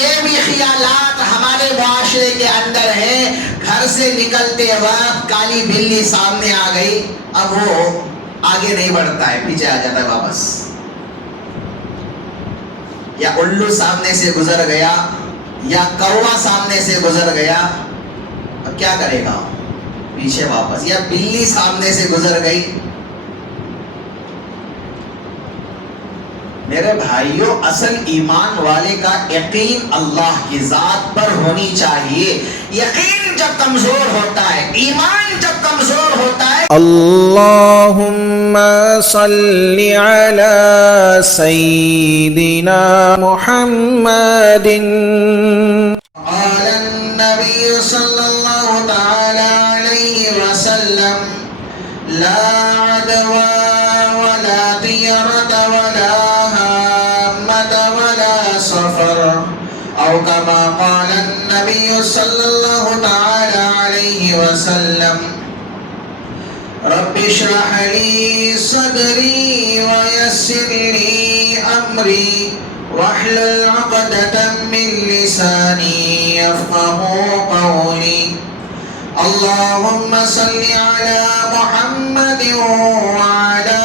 یہ بھی خیالات ہمارے معاشرے کے اندر ہیں. گھر سے نکلتے وقت کالی بلی سامنے آ گئی، اب وہ آگے نہیں بڑھتا ہے، پیچھے آ جاتا ہے واپس. یا الو سامنے سے گزر گیا، یا کوا سامنے سے گزر گیا، اب کیا کرے گا؟ پیچھے واپس. یا بلی سامنے سے گزر گئی. میرے بھائیوں، اصل ایمان والے کا یقین اللہ کی ذات پر ہونی چاہیے. یقین جب کمزور ہوتا ہے، ایمان جب کمزور ہوتا ہے. اللہم صلی علی سیدنا محمد. قال النبی صلی اللہ تعالی علیہ وسلم لا عدوى ولا طيرة ولا هامة ولا سفر، أو كما قال النبي صلى الله تعالى عليه وسلم رب اشرح لي صدري ويسر لي أمري واحلل عقدة من لساني يفقهوا قولي. اللهم صل على محمد وعلى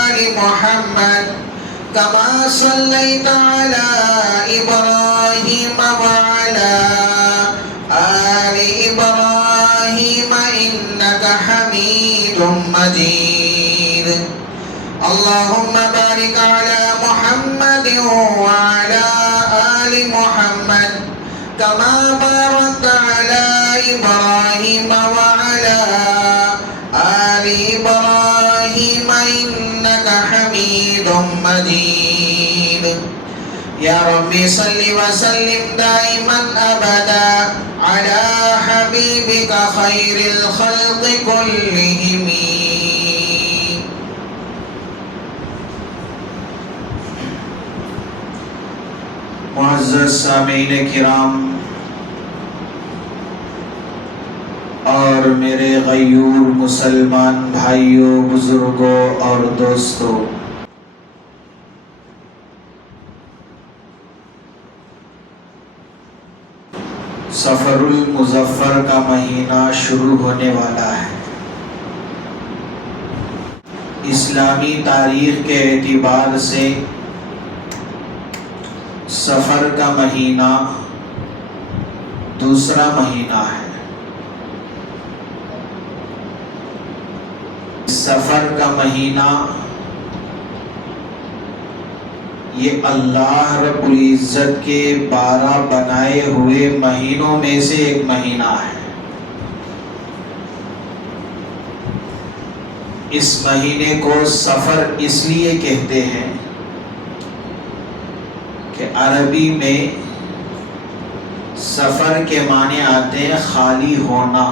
آل محمد كما صليت على إبراهيم وعلى آل إبراهيم إنك حميد مجيد. اللهم بارك على محمد وعلى آل محمد كما باركت على إبراهيم وعلى آل إبراهيم إنك حميد مجيد. يا ربي صل وسلم دائما أبدا على حبيبك خير الخلق كلهم. معزز سامعین کرام اور میرے غیور مسلمان بھائیوں، بزرگوں اور دوستوں، سفر المظفر کا مہینہ شروع ہونے والا ہے. اسلامی تاریخ کے اعتبار سے سفر کا مہینہ دوسرا مہینہ ہے. سفر کا مہینہ یہ اللہ رب العزت کے 12 بنائے ہوئے مہینوں میں سے ایک مہینہ ہے. اس مہینے کو سفر اس لیے کہتے ہیں کہ عربی میں سفر کے معنی آتے ہیں خالی ہونا.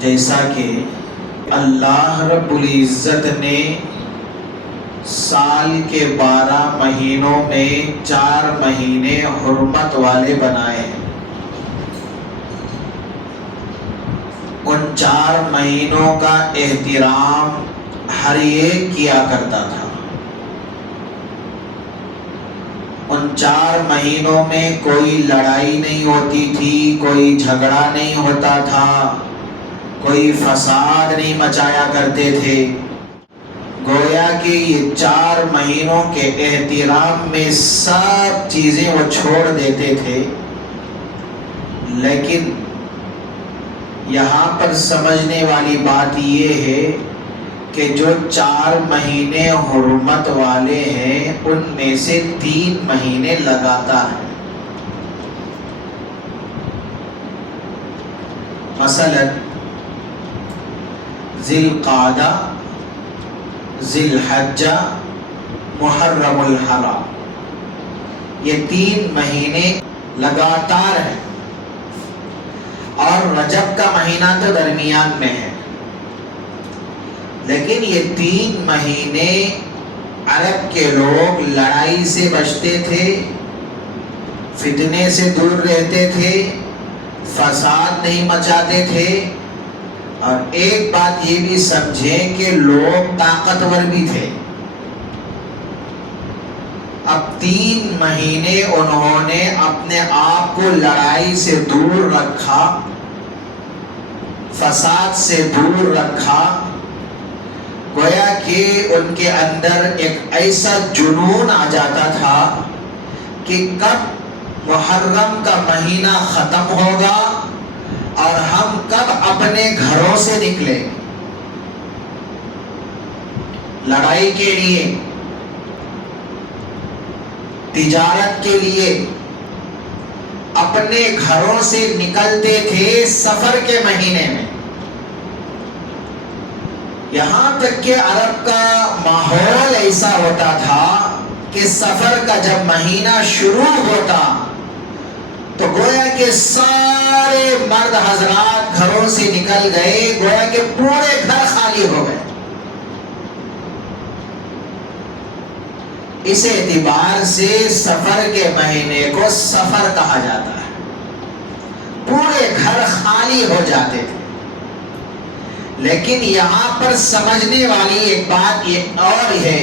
جیسا کہ اللہ رب العزت نے سال کے 12 مہینوں میں 4 مہینے حرمت والے بنائے ہیں. ان 4 مہینوں کا احترام ہر ایک کیا کرتا تھا. ان 4 مہینوں میں کوئی لڑائی نہیں ہوتی تھی، کوئی جھگڑا نہیں ہوتا تھا، کوئی فساد نہیں مچایا کرتے تھے. گویا کہ یہ 4 مہینوں کے احترام میں سب چیزیں وہ چھوڑ دیتے تھے. لیکن یہاں پر سمجھنے والی بات یہ ہے کہ جو 4 مہینے حرمت والے ہیں ان میں سے 3 مہینے لگاتار ہیں. مثلا ذی القعدہ، ذی الحجہ، محرم الحرام، یہ 3 مہینے لگاتار ہیں. اور رجب کا مہینہ تو درمیان میں ہے. لیکن یہ 3 مہینے عرب کے لوگ لڑائی سے بچتے تھے، فتنے سے دور رہتے تھے، فساد نہیں مچاتے تھے. اور ایک بات یہ بھی سمجھیں کہ لوگ طاقتور بھی تھے. اب 3 مہینے انہوں نے اپنے آپ کو لڑائی سے دور رکھا، فساد سے دور رکھا. گویا کہ ان کے اندر ایک ایسا جنون آ جاتا تھا کہ کب محرم کا مہینہ ختم ہوگا اور ہم کب اپنے گھروں سے نکلے لڑائی کے لیے، تجارت کے لیے. اپنے گھروں سے نکلتے تھے سفر کے مہینے میں. یہاں تک کہ عرب کا ماحول ایسا ہوتا تھا کہ سفر کا جب مہینہ شروع ہوتا تو گویا کہ سارے مرد حضرات گھروں سے نکل گئے، گویا کہ پورے گھر خالی ہو گئے. اس اعتبار سے سفر کے مہینے کو سفر کہا جاتا ہے. پورے گھر خالی ہو جاتے تھے. لیکن یہاں پر سمجھنے والی ایک بات یہ اور ہے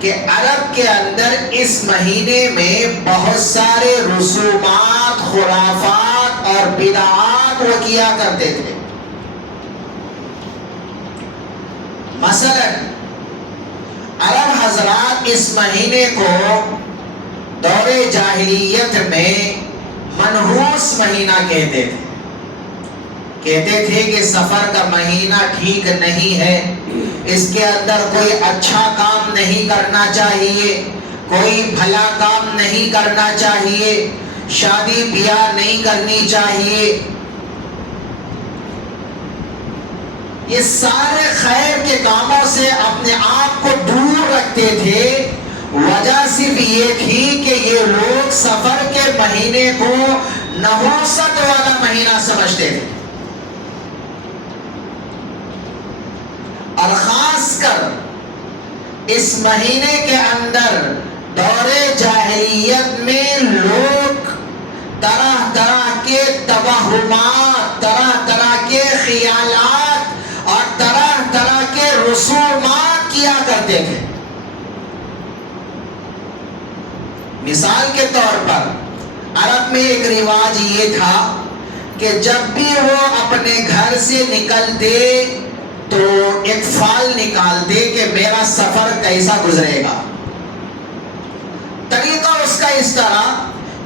کہ عرب کے اندر اس مہینے میں بہت سارے رسومات، خرافات اور بدعات وہ کیا کرتے تھے. مثلاً عرب حضرات اس مہینے کو دور جاہلیت میں منحوس مہینہ کہتے تھے. کہتے تھے کہ سفر کا مہینہ ٹھیک نہیں ہے، اس کے اندر کوئی اچھا کام نہیں کرنا چاہیے، کوئی بھلا کام نہیں کرنا چاہیے، شادی بیاہ نہیں کرنی چاہیے. یہ سارے خیر کے کاموں سے اپنے آپ کو دور رکھتے تھے. وجہ صرف یہ تھی کہ یہ لوگ سفر کے مہینے کو نحوست والا مہینہ سمجھتے تھے. اور خاص کر اس مہینے کے اندر دور جاہلیت میں لوگ طرح طرح کے توہمات، طرح طرح کے خیالات اور طرح طرح کے رسومات کیا کرتے تھے. مثال کے طور پر عرب میں ایک رواج یہ تھا کہ جب بھی وہ اپنے گھر سے نکلتے تو ایک فال نکالتے کہ میرا سفر کیسا گزرے گا. طریقہ اس کا اس طرح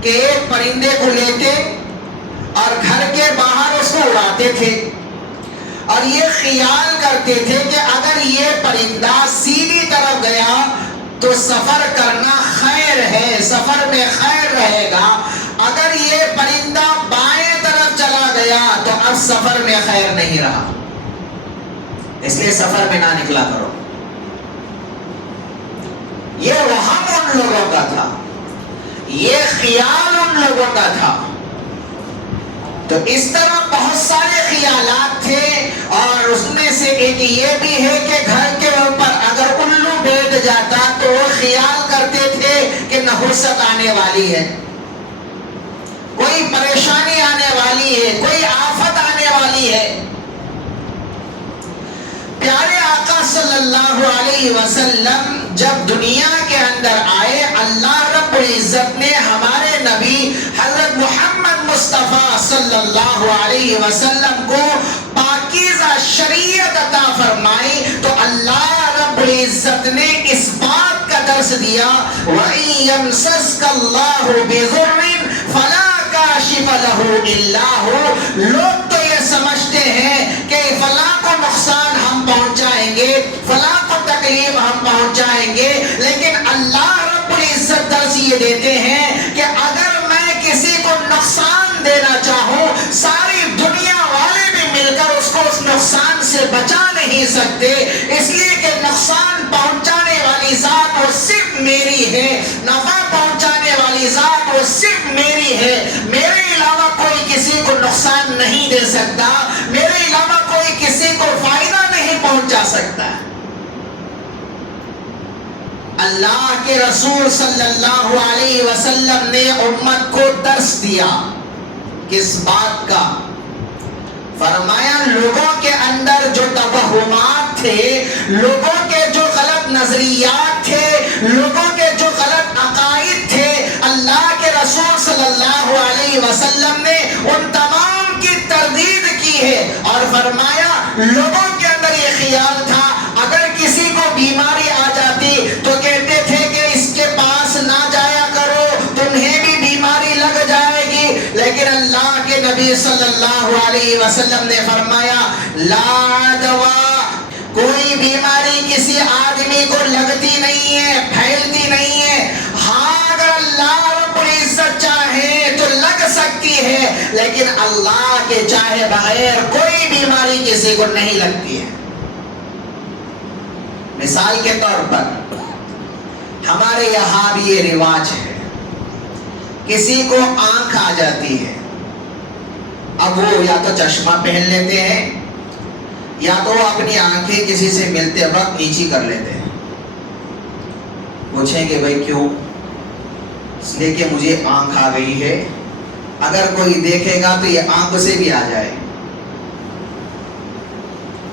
کہ ایک پرندے کو لیتے اور گھر کے باہر اس کو اڑاتے تھے اور یہ خیال کرتے تھے کہ اگر یہ پرندہ سیدھی طرف گیا تو سفر کرنا خیر ہے، سفر میں خیر رہے گا. اگر یہ پرندہ بائیں طرف چلا گیا تو اب سفر میں خیر نہیں رہا، اس لیے سفر میں نہ نکلا کرو. یہ وہم ان لوگوں کا تھا، یہ خیال ان لوگوں کا تھا. تو اس طرح بہت سارے خیالات تھے اور اس میں سے ایک یہ بھی ہے کہ گھر کے اوپر اگر الو بیٹھ جاتا تو وہ خیال کرتے تھے کہ نحوست آنے والی ہے، کوئی پریشانی آنے والی ہے، کوئی آفت آنے والی ہے. پیارے آقا صلی اللہ علیہ وسلم جب دنیا کے اندر آئے، اللہ رب العزت نے ہمارے نبی حضرت محمد مصطفیٰ صلی اللہ علیہ وسلم کو پاکیزہ شریعت عطا فرمائی تو اللہ رب العزت نے اس بات کا درس دیا وَإِن يَمْسَسْكَ اللَّهُ بِضُرٍّ فَلَا كَاشِفَ لَهُ إِلَّا هُوَ. لوگ تو یہ سمجھتے ہیں کہ فلاں کو نقصان ہم پہنچائیں گے، فلاں کو تکلیف ہم پہنچائیں گے، لیکن اللہ رب العزت درس یہ دیتے ہیں کہ اگر میں کسی کو نقصان دینا چاہوں ساری دنیا والے بھی مل کر اس کو اس نقصان سے بچا نہیں سکتے، اس لیے کہ نقصان پہنچانے والی ذات وہ صرف میری ہے، نفع پہنچانے والی ذات وہ صرف میری ہے. میرے علاوہ کوئی کسی کو نقصان نہیں دے سکتا، میرے علاوہ کوئی کسی کو فائدہ نہیں پہنچا سکتا. اللہ کے رسول صلی اللہ علیہ وسلم نے امت کو درس دیا کس بات کا؟ فرمایا لوگوں کے اندر جو توہمات تھے، لوگوں کے جو غلط نظریات تھے، لوگوں کے جو غلط علیہ وسلم نے ان تمام کی تردید کی ہے اور فرمایا لوگوں کے اندر یہ خیال تھا اگر کسی کو بیماری آ جاتی تو کہتے تھے کہ اس کے پاس نہ جایا کرو تمہیں بھی بیماری لگ جائے گی، لیکن اللہ کے نبی صلی اللہ علیہ وسلم نے فرمایا لا دوا، کوئی بیماری کسی آدمی کو لگتی نہیں ہے، پھیلتی نہیں ہے۔ ہاں اگر اللہ رب العزت چاہے تو لگ سکتی ہے، لیکن اللہ کے چاہے بغیر کوئی بیماری کسی کو نہیں لگتی ہے۔ مثال کے طور پر ہمارے یہاں بھی یہ رواج ہے، کسی کو آنکھ آ جاتی ہے، اب وہ یا تو چشمہ پہن لیتے ہیں یا تو اپنی آنکھیں کسی سے ملتے وقت نیچی کر لیتے ہیں۔ پوچھیں کہ بھائی کیوں؟ اس لیے کہ مجھے آنکھ آ گئی ہے، اگر کوئی دیکھے گا تو یہ آنکھ سے بھی آ جائے۔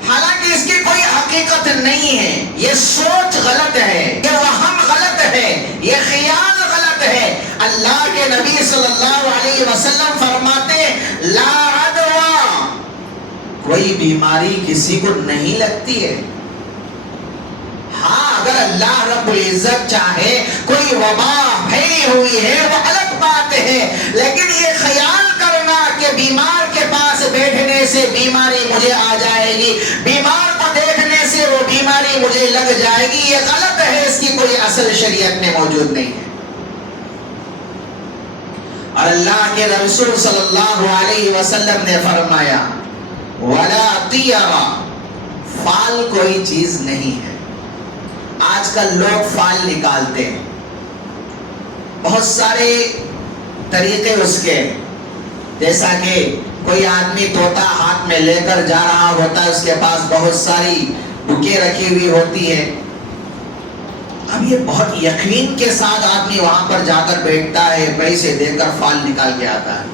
حالانکہ اس کی کوئی حقیقت نہیں ہے، یہ سوچ غلط ہے، یہ وہم غلط ہے، یہ خیال غلط ہے۔ اللہ کے نبی صلی اللہ علیہ وسلم فرماتے لا عدوہ، کوئی بیماری کسی کو نہیں لگتی ہے۔ ہاں اگر اللہ رب العزت چاہے کوئی وبا پھیلی ہوئی ہے وہ الگ بات ہے، لیکن یہ خیال کرنا کہ بیمار کے پاس بیٹھنے سے بیماری مجھے آ جائے گی، بیمار کو دیکھنے سے وہ بیماری مجھے لگ جائے گی، یہ غلط ہے، اس کی کوئی اصل شریعت میں موجود نہیں ہے۔ اور اللہ کے رسول صلی اللہ علیہ وسلم نے فرمایا وَلَا طِيَرَ، فال کوئی چیز نہیں ہے۔ آج کل لوگ فال نکالتے ہیں، بہت سارے طریقے اس کے، جیسا کہ کوئی آدمی طوطا ہاتھ میں لے کر جا رہا ہوتا ہے، اس کے پاس بہت ساری بکیں رکھی ہوئی ہوتی ہے۔ اب یہ بہت یقین کے ساتھ آدمی وہاں پر جا کر بیٹھتا ہے، پیسے دے کر فال نکال کے آتا ہے۔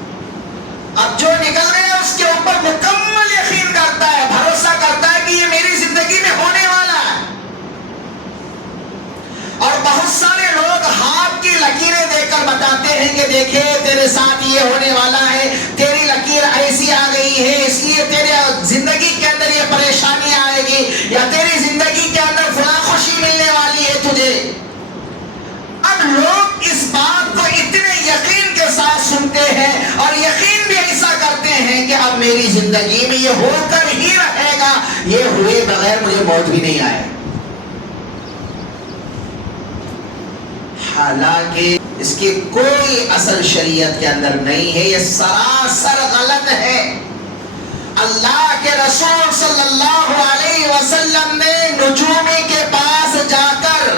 اب جو نکل گیا اس کے اوپر مکمل یقین کرتا ہے، بھروسہ کرتا ہے کہ یہ میری زندگی میں ہونے والا ہے۔ اور بہت سارے لوگ ہاتھ کی لکیریں دے کر بتاتے ہیں کہ دیکھیں تیرے ساتھ یہ ہونے والا ہے، تیری لکیر ایسی آ گئی ہے، اس لیے تیرے زندگی کے اندر یہ پریشانی آئے گی، یا تیری زندگی کے اندر فلاں خوشی ملنے والی ہے تجھے۔ اب لوگ اس بات کو اتنے یقین کے ساتھ سنتے ہیں اور یقین بھی ایسا کرتے ہیں کہ اب میری زندگی میں یہ ہو کر ہی رہے گا، یہ ہوئے بغیر مجھے موت بھی نہیں آئے۔ حالانکہ اس کی کوئی اصل شریعت کے اندر نہیں ہے، یہ سراسر غلط ہے۔ اللہ کے رسول صلی اللہ علیہ وسلم نے نجومی کے پاس جا کر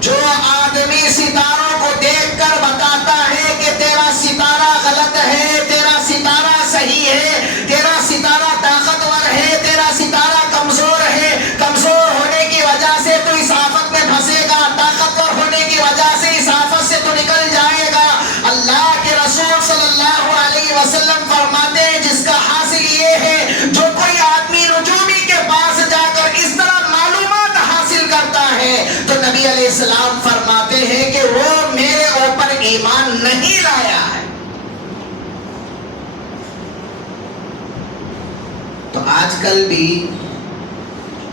جو آدمی ستاروں کو دیکھ کر بتاتا ہے کہ تیرا ستارہ غلط ہے، تیرا ستارہ صحیح ہے، تیرا ستارہ طاقتور ہے، تیرا ستارہ کمزور ہے، کمزور ہونے کی وجہ سے تو اس آفت میں پھنسے گا، طاقتور ہونے کی وجہ سے اس آفت سے تو نکل جائے گا۔ اللہ کے رسول صلی اللہ علیہ وسلم فرماتے ہیں جس کا حاصل یہ ہے جو کوئی آدمی نجومی کے پاس جا کر اس طرح معلومات حاصل کرتا ہے تو نبی علیہ السلام فرماتے ہیں کہ وہ میرے اوپر ایمان نہیں لایا ہے۔ تو آج کل بھی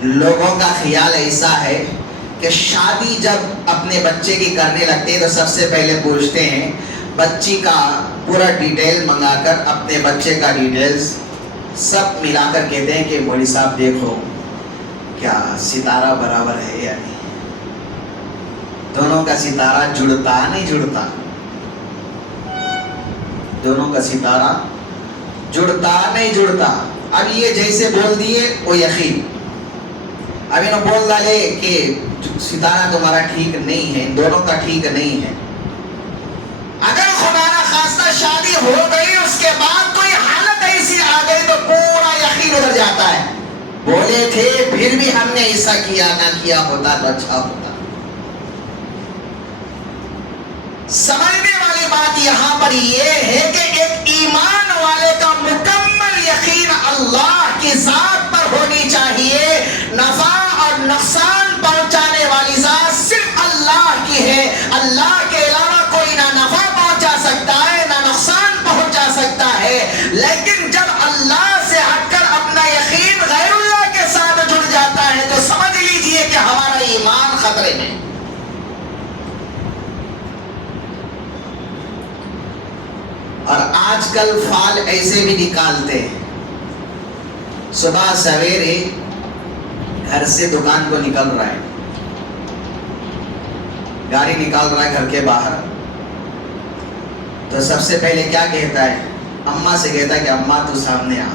لوگوں کا خیال ایسا ہے کہ شادی جب اپنے بچے کی کرنے لگتے ہیں تو سب سے پہلے پوچھتے ہیں بچی کا پورا ڈیٹیل منگا کر اپنے بچے کا ڈیٹیلز سب ملا کر کہتے ہیں کہ مولوی صاحب دیکھو کیا ستارہ برابر ہے یا نہیں، دونوں کا ستارہ جڑتا نہیں جڑتا، دونوں کا ستارہ جڑتا نہیں جڑتا۔ اب یہ جیسے بول دیے وہ یقین، اب انہوں بول ڈالے کہ ستارہ تمہارا ٹھیک نہیں ہے، دونوں کا ٹھیک نہیں ہے۔ اگر خدا نہ خواستہ شادی ہو گئی اس کے بعد کوئی حالت ایسی آ گئی تو پورا یقین ادھر جاتا ہے، بولے تھے پھر بھی ہم نے ایسا کیا، نہ کیا ہوتا تو اچھا ہوتا۔ سمجھنے والی بات یہاں پر یہ ہے کہ ایک ایمان والے کا مکمل یقین اللہ کی ذات پر ہونی چاہیے۔ نفع اور نقصان پہنچانے والی ذات صرف اللہ کی ہے، اللہ کے علاوہ کوئی نہ نفع پہنچا سکتا ہے نہ ایمان خطرے میں. اور آج کل فال ایسے بھی نکالتے ہیں، صبح سویرے گھر سے دکان کو نکل رہا ہے، گاڑی نکال رہا ہے گھر کے باہر، تو سب سے پہلے کیا کہتا ہے؟ اماں سے کہتا ہے کہ اماں تو سامنے آ.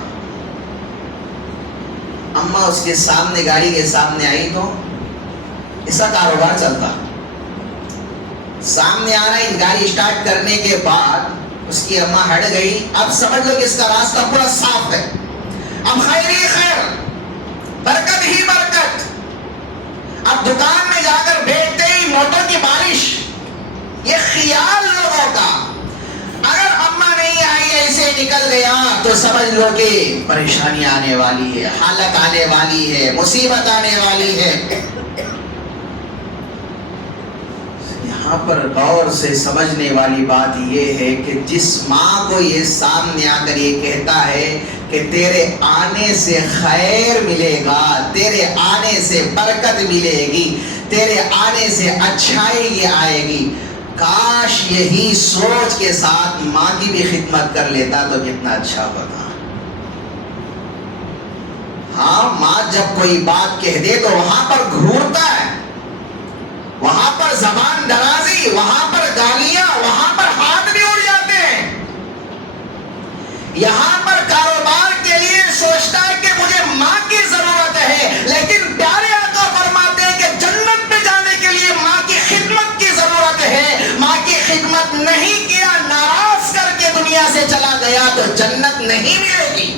اماں اس کے سامنے گاڑی کے سامنے آئی تو اس کا کاروبار چلتا. سامنے آ رہا ہے، گاڑی اسٹارٹ کرنے کے بعد اس کی اماں ہٹ گئی. اب سمجھ لو کہ اس کا راستہ پورا صاف ہے، اب خیر ہی خیر، برکت ہی برکت. اب دکان میں جا کر بیٹھتے ہی نوٹوں کی بارش. یہ خیال لوگوں کا. اگر اماں نہیں آئی ایسے نکل گیا تو سمجھ لو کہ پریشانی آنے والی ہے، حالت آنے والی ہے، مصیبت آنے والی ہے. یہاں پر غور سے سمجھنے والی بات یہ ہے کہ جس ماں کو یہ سامنے آ کر یہ کہتا ہے کہ تیرے آنے سے خیر ملے گا، تیرے آنے سے برکت ملے گی، تیرے آنے سے اچھائی آئے گی، کاش یہی سوچ کے ساتھ ماں کی بھی خدمت کر لیتا تو کتنا اچھا ہوتا. ہاں، ماں جب کوئی بات کہہ دے تو وہاں پر گھورتا ہے، وہاں پر زبان درازی، وہاں پر گالیاں، وہاں پر ہاتھ بھی اڑ جاتے ہیں. یہاں پر کاروبار کے لیے سوچتا ہے کہ مجھے ماں کی ضرورت ہے، لیکن پیارے آقا فرماتے ہیں کہ جنت میں جانے کے لیے ماں کی خدمت کی ضرورت ہے. ماں کی خدمت نہیں کیا، ناراض کر کے دنیا سے چلا گیا تو جنت نہیں ملے گی.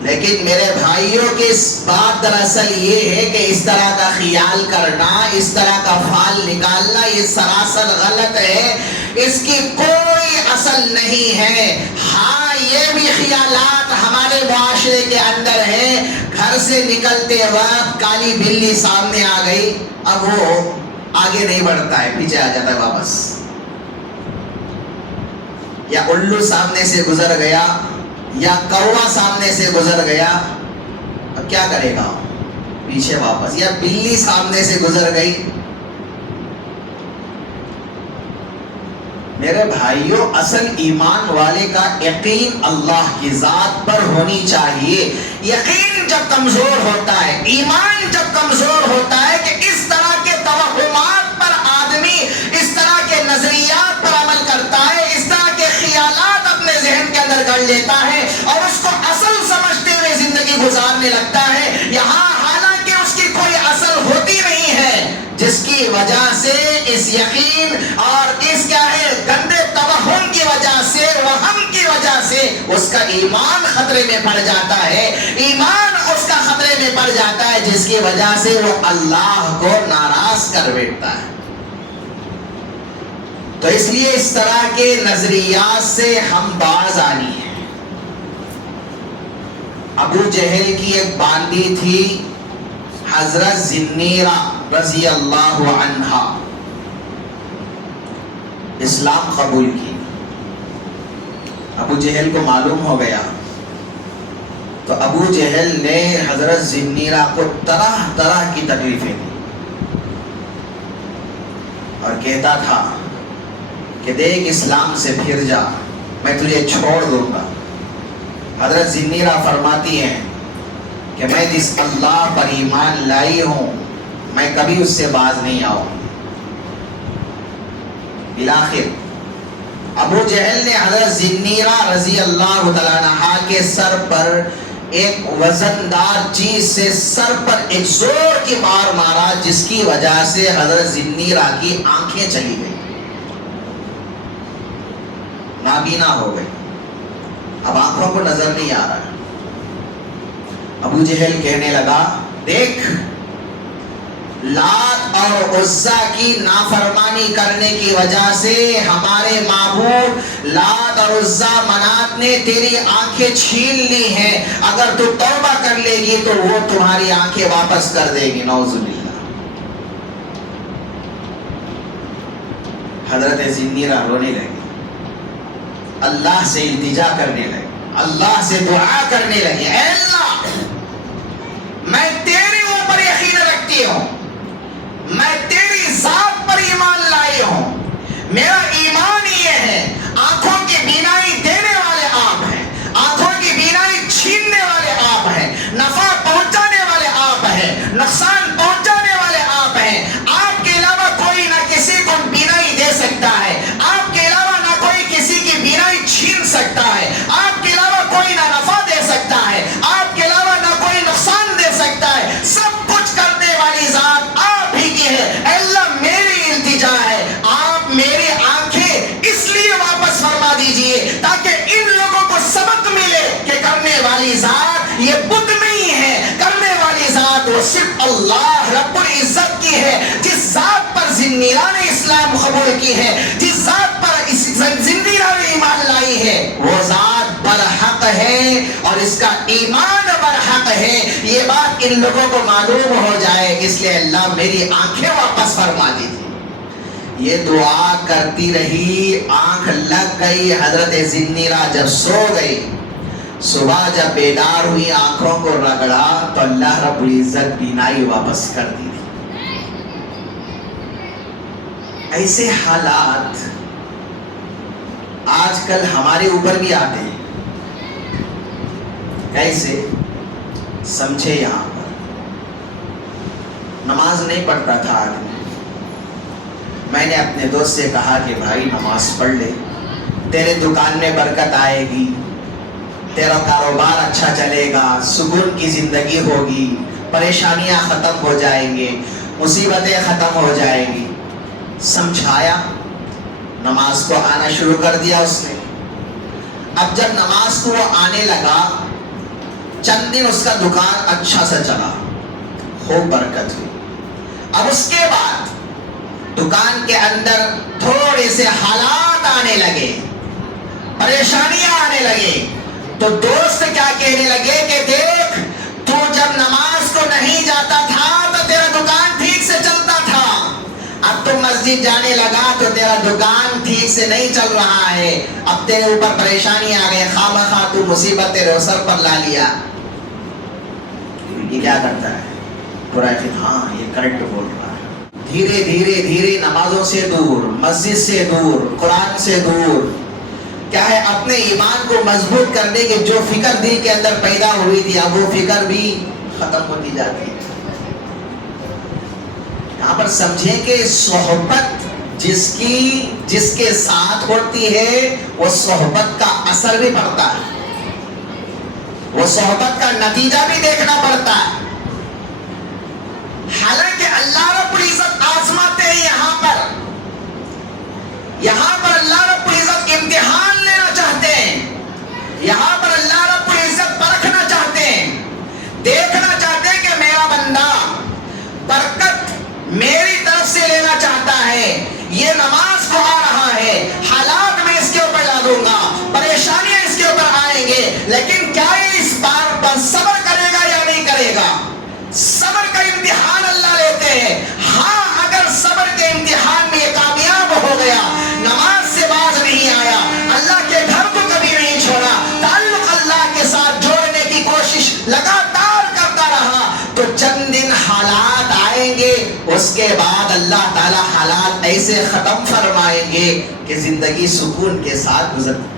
لیکن میرے بھائیوں کی اس بات دراصل یہ ہے کہ اس طرح کا خیال کرنا، اس طرح کا فال نکالنا، یہ سراسر غلط ہے، اس کی کوئی اصل نہیں ہے. ہاں، یہ بھی خیالات ہمارے معاشرے کے اندر ہیں. گھر سے نکلتے وقت کالی بلی سامنے آ گئی، اب وہ آگے نہیں بڑھتا ہے، پیچھے آ جاتا ہے واپس. یا الو سامنے سے گزر گیا، یا کوا سامنے سے گزر گیا، اب کیا کرے گا؟ پیچھے واپس. یا بلی سامنے سے گزر گئی. میرے بھائیوں، اصل ایمان والے کا یقین اللہ کی ذات پر ہونی چاہیے. یقین جب کمزور ہوتا ہے، ایمان جب کمزور ہوتا ہے کہ اس طرح کے توہمات پر آدمی اس طرح کے نظریات پر عمل کرتا ہے، اس طرح کے خیالات اپنے ذہن کے اندر گڑھ لیتا ہے اور اس کو اصل سمجھتے ہوئے زندگی گزارنے لگتا ہے، یہاں حالانکہ اس کی کوئی اصل ہوتی نہیں ہے، جس کی وجہ سے اس یقین اور اس کیا ہے گندے توہم کی وجہ سے، وہم کی وجہ سے اس کا ایمان خطرے میں پڑ جاتا ہے. ایمان اس کا خطرے میں پڑ جاتا ہے، جس کی وجہ سے وہ اللہ کو ناراض کر بیٹھتا ہے. تو اس لیے اس طرح کے نظریات سے ہم باز آنی ہے. ابو جہل کی ایک باندی تھی حضرت زنیرہ رضی اللہ عنہا، اسلام قبول کی. ابو جہل کو معلوم ہو گیا تو ابو جہل نے حضرت زنیرہ کو طرح طرح کی تکلیفیں دی اور کہتا تھا کہ دیکھ اسلام سے پھر جا، میں تجھے چھوڑ دوں گا. حضرت زنیرہ فرماتی ہیں کہ میں جس اللہ پر ایمان لائی ہوں میں کبھی اس سے باز نہیں آؤں. بالآخر ابو جہل نے حضرت زنیرہ رضی اللہ تعالیٰ عنہا کے سر پر ایک وزندار چیز سے سر پر ایک زور کی مار مارا، جس کی وجہ سے حضرت زنیرہ کی آنکھیں چلی گئی، نابینا ہو گئی، اب آنکھوں کو نظر نہیں آ رہا. ابو جہل کہنے لگا دیکھ، لات اور عزا کی نافرمانی کرنے کی وجہ سے ہمارے معبود لات اور عزا منات نے تیری آنکھیں چھین لی ہیں، اگر تو توبہ کر لے گی تو وہ تمہاری آنکھیں واپس کر دے گی. نعوذ باللہ. حضرت زنیرہ رونے لگی، اللہ سے التجا کرنے لگی، اللہ سے دعا کرنے لگی، اے اللہ وہ صرف اللہ رب العزت کی ہے، جس ذات پر ذنیران اسلام قبول کی ہے، جس ذات پر ذنیران ایمان لائی ہے، وہ ذات برحق ہے اور اس کا ایمان برحق ہے۔ یہ بات ان لوگوں کو معلوم ہو جائے، اس لیے اللہ میری آنکھیں واپس فرما دی تھی۔ یہ دعا کرتی رہی، آنکھ لگ گئی۔ حضرت ذنیرہ جب سو گئی، صبح جب بیدار ہوئی، آنکھوں کو رگڑا تو اللہ رب العزت بینائی واپس کر دی تھی۔ ایسے حالات آج کل ہمارے اوپر بھی آتے ہیں۔ کیسے سمجھے؟ یہاں پر نماز نہیں پڑھتا تھا آدمی، میں نے اپنے دوست سے کہا کہ بھائی نماز پڑھ لے، تیرے دکان میں برکت آئے گی، تیرا کاروبار اچھا چلے گا، سکون کی زندگی ہوگی، پریشانیاں ختم ہو جائیں گے، مصیبتیں ختم ہو جائیں گی۔ سمجھایا، نماز کو آنا شروع کر دیا اس نے۔ اب جب نماز کو وہ آنے لگا، چند دن اس کا دکان اچھا سا چلا، خوب برکت ہوئی۔ اب اس کے بعد دکان کے اندر تھوڑے سے حالات آنے لگے، پریشانیاں آنے لگے، تو دوست کیا کہنے لگے کہ دیکھ، تو جب نماز کو نہیں جاتا تھا تو تیرا دکان ٹھیک سے چلتا تھا، اب تو مسجد جانے لگا تو تیرا دکان ٹھیک سے نہیں چل رہا ہے، اب تیرے اوپر پریشانی آ گئی، خامخواہ تو مصیبت تیرے سر پر لا لیا۔ یہ کیا کرتا ہے؟ پورا کہ ہاں یہ کریکٹ بول رہا ہے۔ دھیرے دھیرے دھیرے نمازوں سے دور، مسجد سے دور، قرآن سے دور، کیا ہے اپنے ایمان کو مضبوط کرنے کی جو فکر دل کے اندر پیدا ہوئی تھی، اب وہ فکر بھی ختم ہوتی جاتی ہے۔ یہاں پر سمجھیں کہ صحبت جس کے ساتھ ہوتی ہے، وہ صحبت کا اثر بھی پڑتا ہے، وہ صحبت کا نتیجہ بھی دیکھنا پڑتا ہے۔ حالانکہ اللہ رب العزت آزماتے ہیں یہاں پر اللہ رب العزت امتحان لینا چاہتے ہیں، یہاں پر اللہ رب العزت پرکھنا چاہتے ہیں، دیکھنا چاہتے ہیں کہ میرا بندہ برکت میری طرف سے لینا چاہتا ہے، یہ نماز کو آ رہا ہے، حالات میں اس کے اوپر ڈالوں گا، پریشانیاں اس کے اوپر آئیں گے، لیکن کیا یہ اس بار پر صبر کرے گا یا نہیں کرے گا؟ صبر کا امتحان اللہ لیتے ہیں۔ ہاں، اگر صبر کے امتحان میں یہ کامیاب ہو گیا، نماز سے باز نہیں آیا، اللہ کے گھر کو کبھی نہیں چھوڑا، تعلق اللہ کے ساتھ جوڑنے کی کوشش لگاتار کرتا رہا، تو چند دن حالات آئیں گے، اس کے بعد اللہ تعالی حالات ایسے ختم فرمائیں گے کہ زندگی سکون کے ساتھ گزرتی۔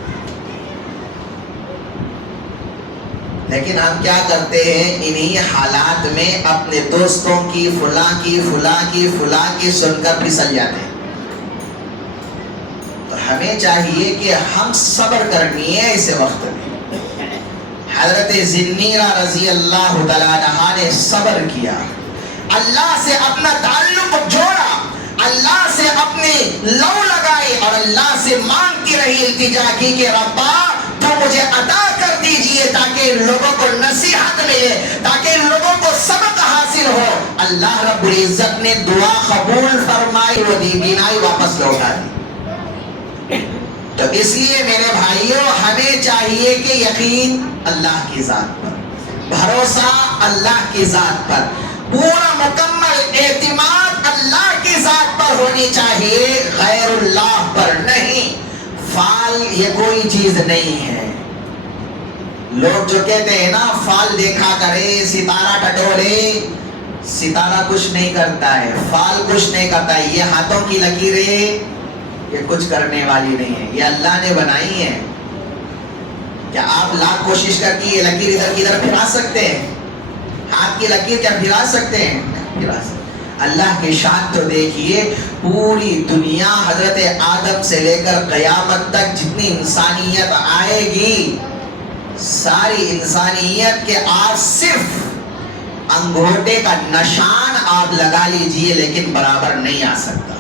لیکن ہم کیا کرتے ہیں؟ انہی حالات میں اپنے دوستوں کی فلاں کی سن کر پھسل جاتے ہیں۔ تو ہمیں چاہیے کہ ہم صبر کرنی ہے اسے وقت میں۔ حضرت ذنیرہ رضی اللہ تعالیٰ عنہ نے صبر کیا، اللہ سے اپنا تعلق جوڑا، اللہ سے اپنے لو لگائے اور اللہ سے مانگتی رہی، التجا کی کہ ربا تو مجھے عطا کر دیجئے تاکہ ان لوگوں کو نصیحت ملے، تاکہ ان لوگوں کو سبق حاصل ہو۔ اللہ رب العزت نے دعا قبول فرمائی، وہ بینائی واپس لوٹا دی۔ تو اس لیے میرے بھائیوں، ہمیں چاہیے کہ یقین اللہ کی ذات پر، بھروسہ اللہ کی ذات پر، پورا مکمل اعتماد اللہ کی ذات پر ہونی چاہیے، غیر اللہ پر نہیں۔ فال یہ کوئی چیز نہیں ہے۔ لوگ جو کہتے ہیں نا فال دیکھا کرے، ستارہ ٹٹولے، ستارہ کچھ نہیں کرتا ہے، فال کچھ نہیں کرتا ہے، یہ ہاتھوں کی لکیریں یہ کچھ کرنے والی نہیں ہے، یہ اللہ نے بنائی ہے۔ کیا آپ لاکھ کوشش کر کے یہ لکیر ادھر کی ادھر پھرا سکتے ہیں؟ ہاتھ کی لکیر کیا پھرا سکتے ہیں؟ نہیں پھرا سکتے۔ اللہ کی شان تو دیکھیے، پوری دنیا حضرت آدم سے لے کر قیامت تک جتنی انسانیت آئے گی، ساری انسانیت کے آپ صرف انگوٹھے کا نشان آپ لگا لیجئے، لیکن برابر نہیں آ سکتا۔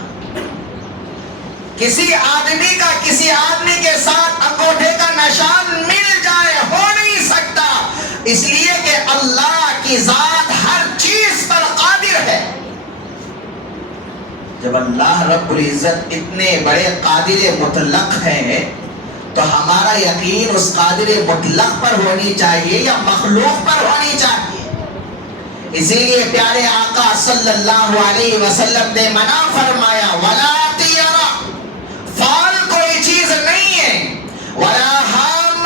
کسی آدمی کا کسی آدمی کے ساتھ انگوٹھے کا نشان مل جائے، ہو نہیں سکتا، اس لیے کہ اللہ کی ذات ہر چیز جب اللہ رب العزت اتنے بڑے قادر مطلق ہے تو ہمارا یقین اس قادر مطلق پر ہونی چاہیے یا مخلوق پر ہونی چاہیے؟ اسی لیے پیارے آقا صلی اللہ علیہ وسلم نے منع فرمایا وَلَا طِيَرَ، فال کوئی چیز نہیں ہے، وَلَا حَامَّ،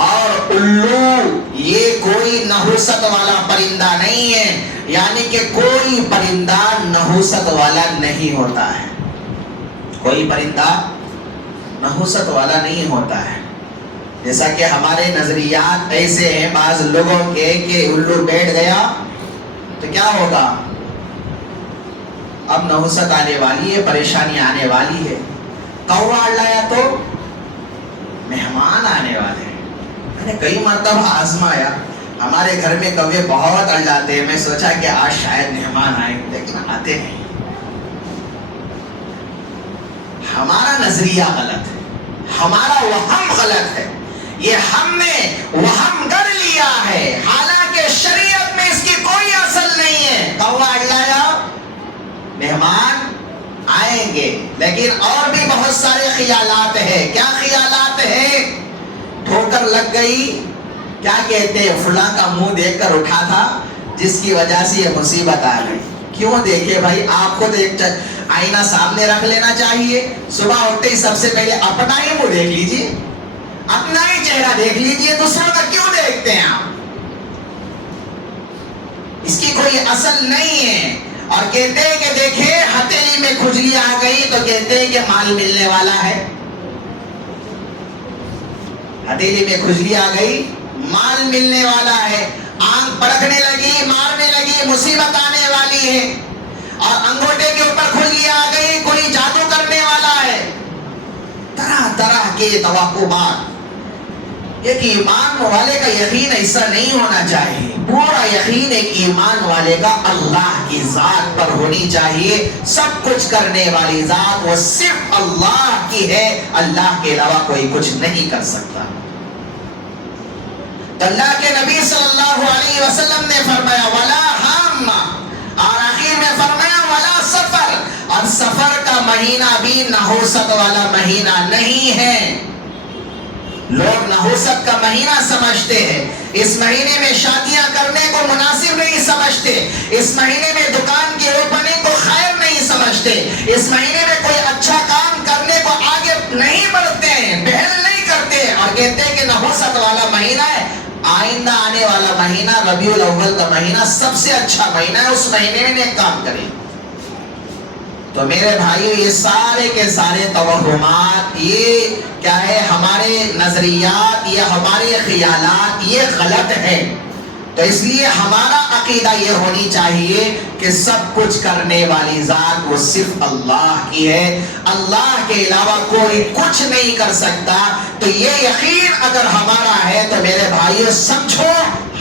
اور الو یہ کوئی نحوست والا پرندہ نہیں ہے، یعنی کہ کوئی پرندہ نحوست والا نہیں ہوتا ہے، کوئی پرندہ نحوست والا نہیں ہوتا ہے۔ جیسا کہ ہمارے نظریات ایسے ہیں بعض لوگوں کے کہ الو بیٹھ گیا تو کیا ہوگا، اب نحوست آنے والی ہے، پریشانی آنے والی ہے۔ کوّا لایا تو مہمان آنے والے ہیں۔ میں نے کئی مرتبہ آزمایا، ہمارے گھر میں کوے بہت اڑ جاتے ہیں، میں سوچا کہ آج شاید مہمان آئیں، لیکن آتے نہیں۔ ہمارا نظریہ غلط ہے، ہمارا وہم غلط ہے، یہ ہم نے وہم کر لیا ہے، حالانکہ شریعت میں اس کی کوئی اصل نہیں ہے۔ کوّا اڑایا مہمان آئیں گے، لیکن اور بھی بہت سارے خیالات ہیں۔ کیا خیالات ہیں؟ ٹھوکر لگ گئی، کیا کہتے ہیں، فلاں کا منہ دیکھ کر اٹھا تھا جس کی وجہ سے یہ مصیبت آ گئی۔ کیوں دیکھے بھائی، آپ کو دیکھ آئینہ سامنے رکھ لینا چاہیے، صبح اٹھتے ہی سب سے پہلے اپنا ہی منہ دیکھ لیجیے، اپنا ہی چہرہ دیکھ لیجیے، دوسروں کا کیوں دیکھتے ہیں آپ؟ اس کی کوئی اصل نہیں ہے۔ اور کہتے ہیں کہ دیکھیں ہتھیلی میں کھجلی آ گئی تو کہتے ہیں کہ مال ملنے والا ہے، ہتھیلی میں کھجلی آ گئی مال ملنے والا ہے، آنکھ پڑکنے لگی، مارنے لگی، مصیبت آنے والی ہے، اور انگوٹھے کے اوپر کھجلی آ گئی، کوئی جادو کرنے والا ہے، طرح طرح کے توقعات۔ ایک ایمان والے کا یقین ایسا نہیں ہونا چاہیے، پورا یقین ایک ایمان والے کا اللہ کی ذات پر ہونی چاہیے۔ سب کچھ کرنے والی ذات وہ صرف اللہ کی ہے، اللہ کے علاوہ کوئی کچھ نہیں کر سکتا۔ تو اللہ کے نبی صلی اللہ علیہ وسلم نے فرمایا وَلَا حَامَّ، اور آخر میں فرمایا وَلَا سفر، اور سفر کا مہینہ بھی نحوست والا مہینہ نہیں ہے۔ لوگ نحوست کا مہینہ سمجھتے ہیں، اس مہینے میں شادیاں کرنے کو مناسب نہیں سمجھتے، اس مہینے میں دکان کی اوپننگ کو خیر نہیں سمجھتے، اس مہینے میں کوئی اچھا کام کرنے کو آگے نہیں بڑھتے ہیں، پہل نہیں کرتے، اور کہتے ہیں کہ نحوست والا مہینہ ہے۔ آئندہ آنے والا مہینہ ربیع الاول کا مہینہ سب سے اچھا مہینہ ہے، اس مہینے میں نیک کام کریں۔ تو میرے بھائیو، یہ سارے کے سارے توہمات، یہ کیا ہے، ہمارے نظریات، یہ ہمارے خیالات، یہ غلط ہے۔ تو اس لیے ہمارا عقیدہ یہ ہونی چاہیے کہ سب کچھ کرنے والی ذات وہ صرف اللہ کی ہے، اللہ کے علاوہ کوئی کچھ نہیں کر سکتا۔ تو یہ یقین اگر ہمارا ہے تو میرے بھائیو سمجھو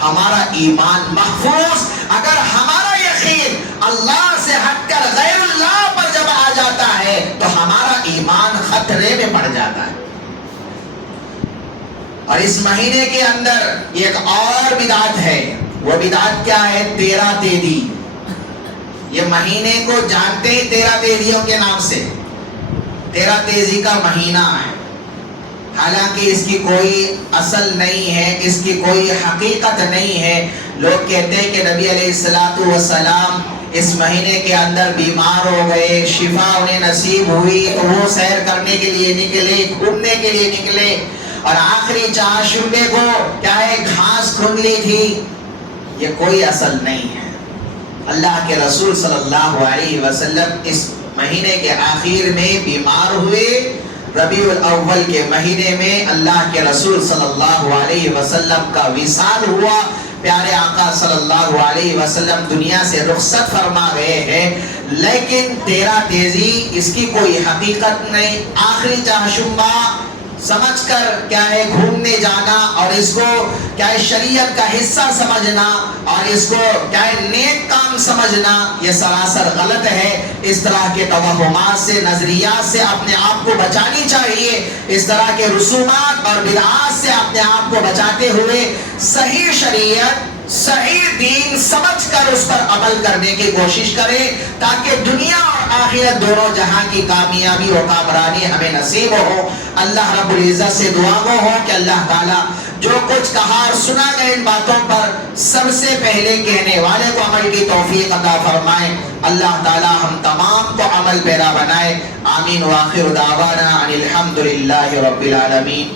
ہمارا ایمان محفوظ۔ اگر ہمارا یقین اللہ سے ہٹ کر غیر اللہ پر جب آ جاتا ہے تو ہمارا ایمان خطرے میں پڑ جاتا ہے۔ اور اس مہینے کے اندر ایک اور بدعت ہے، وہ بدعت کیا ہے؟ 13 تیدی۔ یہ مہینے کو جانتے ہیں 13 تیدیوں کے نام سے، 13 تیزی کا مہینہ ہے، حالانکہ اس کی کوئی اصل نہیں ہے، اس کی کوئی حقیقت نہیں ہے۔ لوگ کہتے ہیں کہ نبی علیہ السلام اس مہینے کے اندر بیمار ہو گئے، شفا انہیں نصیب ہوئی تو وہ سیر کرنے کے لیے نکلے، گھومنے کے لیے نکلے، اور آخری چہارشنبے کو کیا ہے، گھاس کھندلی تھی۔ یہ کوئی اصل نہیں ہے۔ اللہ کے رسول صلی اللہ علیہ وسلم اس مہینے کے آخر میں بیمار ہوئے، ربیع الاول کے مہینے میں اللہ کے رسول صلی اللہ علیہ وسلم کا وصال ہوا، پیارے آقا صلی اللہ علیہ وسلم دنیا سے رخصت فرما گئے ہیں۔ لیکن 13 تیزی اس کی کوئی حقیقت نہیں، آخری چہارشنبہ سمجھ کر کیا ہے گھومنے جانا، اور اس کو کیا ہے شریعت کا حصہ سمجھنا، اور اس کو کیا ہے نیک کام سمجھنا، یہ سراسر غلط ہے۔ اس طرح کے توہمات سے، نظریات سے اپنے آپ کو بچانی چاہیے، اس طرح کے رسومات اور بدعات سے اپنے آپ کو بچاتے ہوئے صحیح شریعت صحیح دین سمجھ کر اس پر عمل کرنے کی کوشش کریں تاکہ دنیا اور آخرت دونوں جہاں کی کامیابی و کامرانی ہمیں نصیب ہو۔ اللہ رب العزت سے دعا گو ہو کہ اللہ تعالیٰ جو کچھ کہا اور سنا گئے ان باتوں پر سب سے پہلے کہنے والے کو عمل کی توفیق عطا فرمائے۔ اللہ تعالیٰ ہم تمام کو عمل پیرا بنائے۔ آمین۔ وآخر دعوانا ان الحمدللہ رب العالمین۔